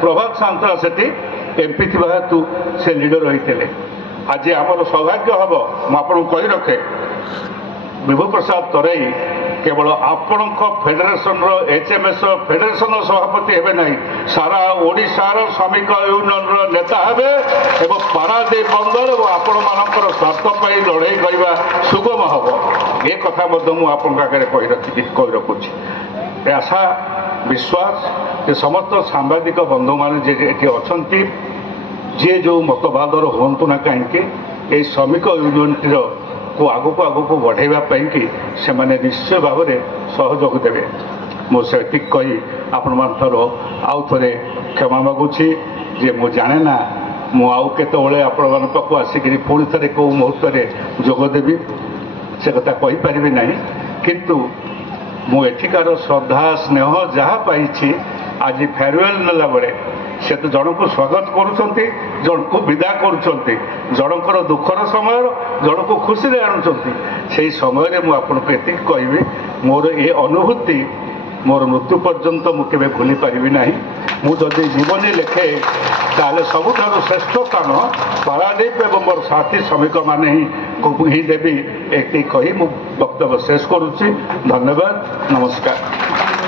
प्रभात सान्तरा सेठी MP थी हेतु से लीडर होते आज आम सौभाग्य हम मुझे कही रखे विभु प्रसाद तराई केवल आपण फेडरेशन एचएमएस फेडरेशन सभापति हे ना सारा ओडिशार श्रमिक यूनियन नेता हे और पारादीप बंदर और आपण मान स्वार्थ लड़े करवा सुगम हम ये कथा मुझे कही रखुच्छी आशा विश्वास जे समस्त सांबादिक बंधु मैंने अच्छा जी जो मतवादर हूँ ना कहीं श्रमिक यूनियन को आगक बढ़ावाई कि से निश्चय भाव में सहयोग देवे मुझे कही आपण आउ थे क्षमा मागुची जे मु जाने ना मुझे आपण मान पाक आसिक पुणी थे कौ मुहूर्त जोगदेवी से कथा कहीपरि ना किंतु मुझिकार श्रद्धा स्नेह जहाँ पाई आज फेयरवेल नेला बेले से तो जन को स्वागत करुँच जन को विदा करुँच जनकर दुखर समय जन को खुशी आणुंट से समय मुझे कहि मोर ये अनुभूति मोर मृत्यु पर्यंत मुझे भूली पारि ना मुझे जीवनी लिखे ताले सबुठ श्रेष्ठ स्थान पारादीप एवं मोर साथी श्रमिक मैंने ही देवी एक कही मु वक्तव्य शेष करुच्ची। धन्यवाद, नमस्कार।